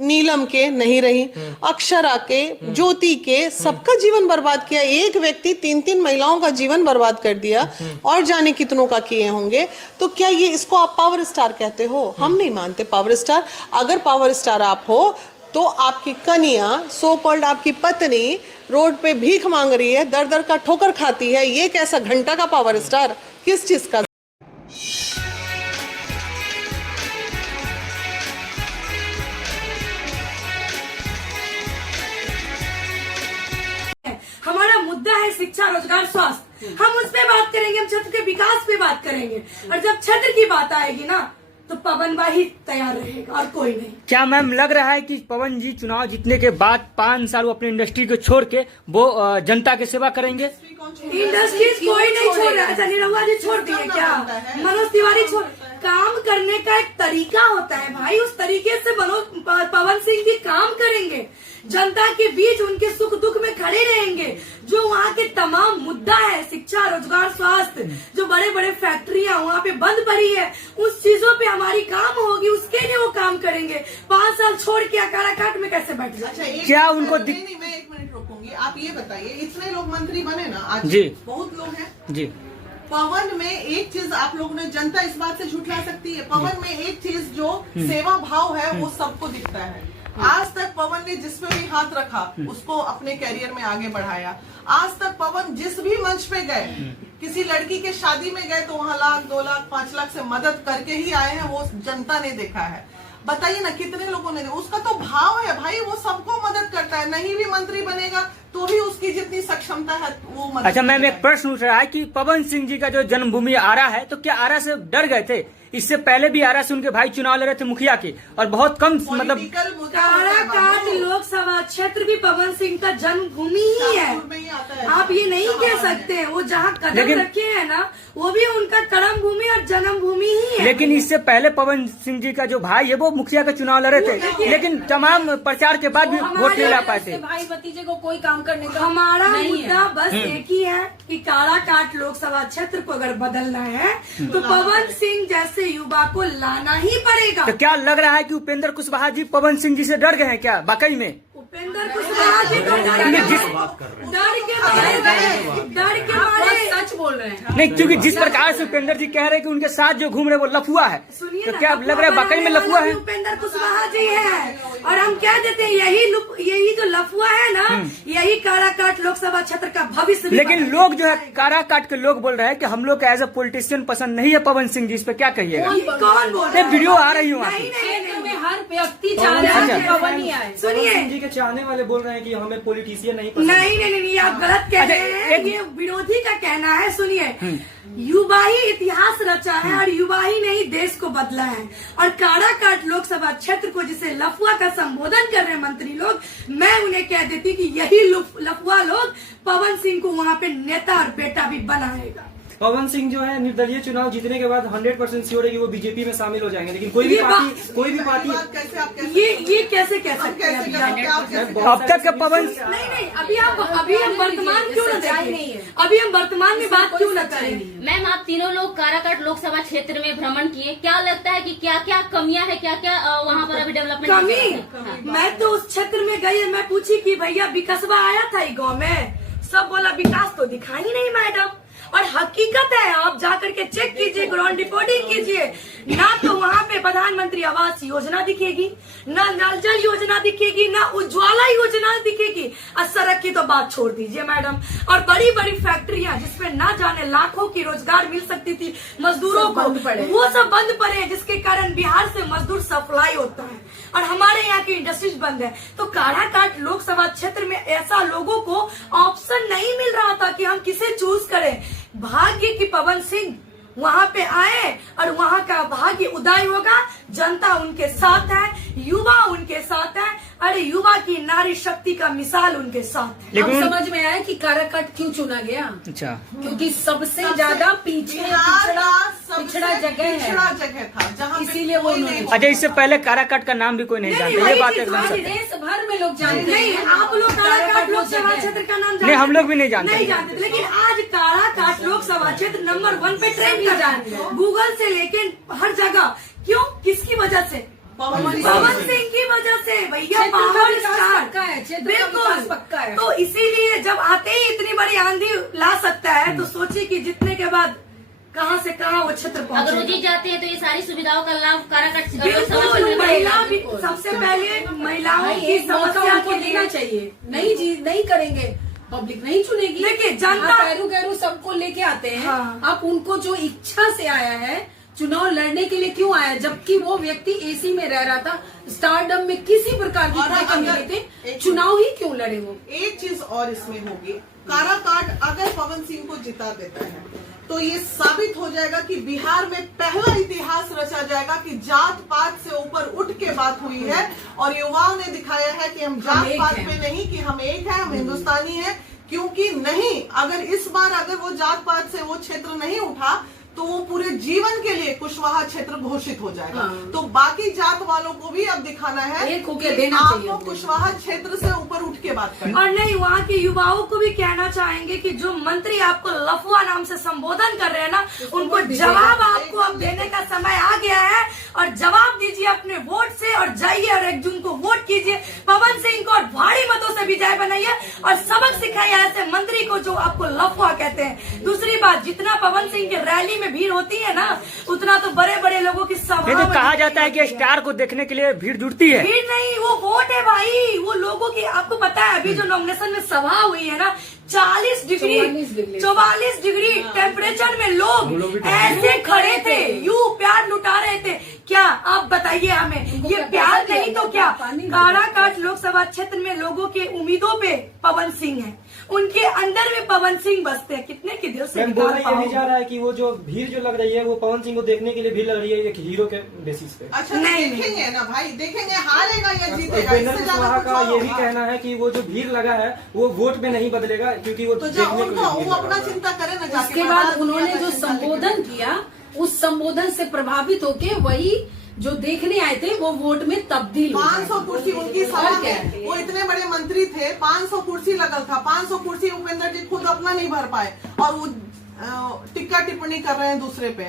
नीलम के नहीं रही, अक्षरा के, ज्योति के, सबका जीवन बर्बाद किया। एक व्यक्ति 3-3 महिलाओं का जीवन बर्बाद कर दिया और जाने कितनों का किए होंगे। तो क्या ये इसको आप पावर स्टार कहते हो? हम नहीं मानते पावर स्टार। अगर पावर स्टार आप हो तो आपकी कन्या, सो कॉल्ड आपकी पत्नी, रोड पे भीख मांग रही है, दर दर का ठोकर खाती है, ये कैसा घंटा का पावर स्टार? किस चीज का? हमारा मुद्दा है शिक्षा, रोजगार, स्वास्थ्य। हम उस पे बात करेंगे, हम क्षेत्र के विकास पे बात करेंगे। और जब क्षेत्र की बात आएगी ना, तो पवन भाई तैयार रहेगा और कोई नहीं। क्या मैम लग रहा है कि पवन जी चुनाव जीतने के बाद 5 साल वो अपनी इंडस्ट्री को छोड़ के वो जनता की सेवा करेंगे? इंडस्ट्रीज कोई नहीं छोड़ रहा है। अच्छा, निरहुआ जी छोड़ दिए क्या? मनोज तिवारी छोड़। काम करने का एक तरीका होता है भाई, उस तरीके से पवन सिंह जी काम करेंगे, जनता के बीच उनके सुख दुख में खड़े रहेंगे। जो वहाँ के तमाम मुद्दा है, शिक्षा, रोजगार, स्वास्थ्य, जो बड़े बड़े फैक्ट्रियां वहाँ पे बंद पड़ी है, उस चीजों पे हमारी काम होगी, उसके लिए वो काम करेंगे। 5 साल छोड़ के काराकाट में कैसे बैठ जाए? अच्छा, क्या उनको नहीं, मैं 1 मिनट रोकूंगी। आप ये बताइए, इतने लोग मंत्री बने ना आज जी, बहुत लोग हैं जी। पवन में एक चीज आप लोगों ने, जनता इस बात से झुठला सकती है, पवन में एक चीज जो सेवा भाव है वो सबको दिखता है। आज तक पवन ने जिस पे भी हाथ रखा उसको अपने कैरियर में आगे बढ़ाया। आज तक पवन जिस भी मंच पे गए, किसी लड़की के शादी में गए तो वहाँ 1 लाख 2 लाख 5 लाख से मदद करके ही आए हैं, वो जनता ने देखा है। बताइए ना कितने लोगों ने, उसका तो भाव है भाई, वो सबको मदद करता है। नहीं भी मंत्री बनेगा तो भी उसकी जितनी सक्षमता है वो मदद। अच्छा मैम, एक प्रश्न उठ रहा है कि पवन सिंह जी का जो जन्मभूमि आरा है, तो क्या आरा से डर गए थे? इससे पहले भी आरा से उनके भाई चुनाव लड़ रहे थे मुखिया के, और बहुत कम मतलब काराकाट लोकसभा क्षेत्र भी पवन सिंह का जन्मभूमि ही है। आप ये नहीं कह सकते हैं। वो जहाँ कदम रखे हैं ना, वो भी उनका कर्म भूमि और जन्मभूमि ही है। लेकिन इससे पहले पवन सिंह जी का जो भाई है वो मुखिया का चुनाव लड़ रहे थे, लेकिन तमाम प्रचार के बाद भी वोट नहीं ला पाए थे। भाई भतीजे को कोई काम करने का हमारा मुद्दा बस एक ही है कि काराकाट लोकसभा क्षेत्र को अगर बदलना है तो पवन सिंह जैसे युवा को लाना ही पड़ेगा। तो क्या लग रहा है कि उपेंद्र कुशवाहा जी पवन सिंह जी से डर गए हैं क्या वाकई में? उपेंद्र कुशवाहा जी तो डर के मारे सच बोल रहे हैं। नहीं, क्योंकि जिस प्रकार से उपेंद्र जी कह रहे हैं कि उनके साथ जो घूम रहे वो लफुआ है, तो क्या लग रहा है वाकई में लफुआ है? उपेंद्र कुशवाहा जी है, और हम क्या देते हैं, यही जो लफुआ है ना, यही काराकाट लोकसभा क्षेत्र का भविष्य। लेकिन लोग जो है काराकाट के लोग बोल रहे हैं कि हम लोग एज ए पॉलिटिशियन पसंद नहीं है पवन सिंह जी, इस पे क्या कहिएगा? कौन बोल रहा है? वीडियो आ रही हूँ हर व्यक्ति चाह रहा है कि पवन ही आए। सुनिए, जी के चाहने वाले बोल रहे हैं कि हमें पॉलिटिशियन नहीं नहीं, आप गलत कह रहे हैं। ये विरोधी का कहना है। सुनिए, युवा ही इतिहास रचा है और युवा ही ने ही देश को बदला है। और काराकाट लोकसभा क्षेत्र को जिसे लफुआ का संबोधन कर रहे हैं मंत्री लोग, मैं उन्हें कह देती कि यही लफुआ लोग पवन सिंह को वहाँ पे नेता और बेटा भी बनाएगा। पवन सिंह जो है निर्दलीय चुनाव जीतने के बाद 100% श्योर है कि वो बीजेपी में शामिल हो जाएंगे, लेकिन कोई भी पार्टी ये कैसे कह सकते हैं? अब तक का पवन नहीं, अभी हम वर्तमान क्यों न देखें? अभी हम वर्तमान में बात क्यों न करें? मैम, आप तीनों लोग काराकाट लोकसभा क्षेत्र में भ्रमण किए, क्या लगता है कि क्या क्या कमियां है, क्या क्या वहाँ पर अभी डेवलपमेंट? कमी? मैं तो उस क्षेत्र में गई, मैं पूछी कि भैया विकासवा आया था गाँव में, सब बोला विकास तो दिखाई नहीं मैडम। और हकीकत है, आप जाकर के चेक कीजिए, ग्राउंड रिपोर्टिंग कीजिए, ना तो वहाँ पे प्रधानमंत्री आवास योजना दिखेगी, ना नल जल योजना दिखेगी, ना उज्ज्वला योजना दिखेगी, और सड़क की तो बात छोड़ दीजिए मैडम। और बड़ी बड़ी फैक्ट्रियां जिसमें ना जाने लाखों की रोजगार मिल सकती थी मजदूरों को, वो सब बंद पड़े, जिसके कारण बिहार से मजदूर सप्लाई होता है और हमारे यहाँ की इंडस्ट्रीज बंद है। तो काराकाट लोकसभा क्षेत्र में ऐसा लोगों को ऑप्शन नहीं मिल रहा था कि हम किसे चूज करें। भाग्य की पवन सिंह वहाँ पे आए और वहाँ का भाग्य उदय होगा। जनता उनके साथ है, युवा उनके साथ है, अरे युवा की नारी शक्ति का मिसाल उनके साथ है। लेकिन समझ में आया कि काराकाट क्यों चुना गया? अच्छा, क्योंकि सबसे ज्यादा पिछड़ा जगह था, जहाँ इसीलिए वो उन्होंने। अच्छा, इससे पहले काराकाट का नाम भी कोई नहीं जानता, ये बात एकदम सच है। देश भर में लोग जानते नहीं, हैं। आप लोग काराकाट लोकसभा क्षेत्र का नाम नहीं, हम लोग भी नहीं जानते। नहीं जानते, लेकिन आज काराकाट लोकसभा क्षेत्र नंबर 1 पे ट्रेंड कर रहा है, गूगल से लेके हर जगह। क्यों? किसकी वजह से? पवन सिंह की वजह से। भैया क्षेत्र का पावर विकास स्टार पक्का है, क्षेत्र का विकास पक्का है। तो इसीलिए जब आते ही इतनी बड़ी आंधी ला सकता है तो सोचिए कि जीतने के बाद कहां से कहां वो क्षेत्र अगर वो जीत पहुंचे। जाते हैं तो ये सारी सुविधाओं का लाभ काराकाट लोकसभा बिल्कुल, क्षेत्र में महिला भी मिलेगा। सबसे पहले महिलाओं भाई, की एक मौका समस्या उनको के देना लिए चाहिए। नहीं करेंगे, पब्लिक नहीं चुनेगी। देखिए, जनता- यहाँ गैरू गैरू सबको लेके आते हैं। हाँ। आप उनको जो इच्छा से आया है, चुनाव लड़ने के लिए क्यों आया, जबकि वो व्यक्ति एसी में रह रहा था, स्टारडम में किसी प्रकार की और कोई कमी अगर- नहीं थी, एक- चुनाव ही क्यों लड़े वो। एक चीज और इसमें होगी, काराकाट अगर पवन सिंह को जिता देता है तो ये साबित हो जाएगा कि बिहार में पहला इतिहास रचा जाएगा कि जात पात से ऊपर उठ के बात हुई है और युवाओं ने दिखाया है कि हम जात एक पात हैं। में नहीं, कि हम एक हैं, हम हिंदुस्तानी हैं। क्योंकि नहीं, अगर इस बार अगर वो जात पात से वो क्षेत्र नहीं उठा तो वो पूरे जीवन के लिए कुशवाहा क्षेत्र घोषित हो जाएगा। हाँ। तो बाकी जात वालों को भी अब दिखाना है एक होके कि देना आपको चाहिए उनको। कुशवाहा क्षेत्र से ऊपर उठ के बात करना। और नहीं, वहाँ के युवाओं को भी कहना चाहेंगे कि जो मंत्री आपको लफुआ नाम से संबोधन कर रहे हैं ना, उनको मत दीजिए। जवाब आपको अब देने का समय आ गया है और जवाब दीजिए अपने वोट से और जाइए और 1 जून को वोट कीजिए। पवन सिंह को और भारी मतों से विजय बनाइए और सबक सिखाइए ऐसे मंत्री को जो आपको लफुआ कहते हैं। दूसरी बात, जितना पवन सिंह की रैली में भीड़ होती है ना, उतना तो बड़े बड़े लोगों की सभा ये तो में कहा भीड़ जाता है होती कि स्टार को देखने के लिए भीड़ जुटती है। भीड़ नहीं, वो वोट है भाई। वो लोगों की, आपको पता है अभी जो नॉमिनेशन में सभा हुई है ना, 40 डिग्री 44 डिग्री टेम्परेचर में लोग ऐसे खड़े थे, यूं प्यार लुटा रहे थे। क्या आप बताइए हमें, ये प्यार नहीं तो क्या? काराकाट लोकसभा क्षेत्र में लोगों के उम्मीदों पे पवन सिंह है, उनके अंदर में पवन सिंह बसते हैं। कितने के दिल से मैम बोला निकाल ये भी पाओ? जा रहा है कि वो जो भीड़ जो लग रही है वो पवन सिंह को देखने के लिए भीड़ लग रही है एक हीरो के बेसिस पे। अच्छा, तो नहीं, देखेंगे ना भाई, देखेंगे हारेगा या जीतेगा, उपेंद्र इससे ज्यादा कुशवाहा कुछ का और ये भी होगा। कहना है कि वो जो भीड़ लगा है वो वोट में नहीं बदलेगा, क्योंकि वो तो जा देखने के उनको, लिए भीड़ वो लगा अपना हुआ है। चिंता करे ना जाके। उसके बाद उन्होंने जो संबोधन किया, उस संबोधन से प्रभावित होके वही जो देखने आए थे वो वोट में तब्दील हो 500 गए। कुर्सी उनकी सभा और क्या है? में, वो इतने बड़े मंत्री थे, 500 कुर्सी लगल था, 500 कुर्सी उपेंद्र जी खुद अपना नहीं भर पाए और वो टिक्का टिप्पणी कर रहे हैं दूसरे पे।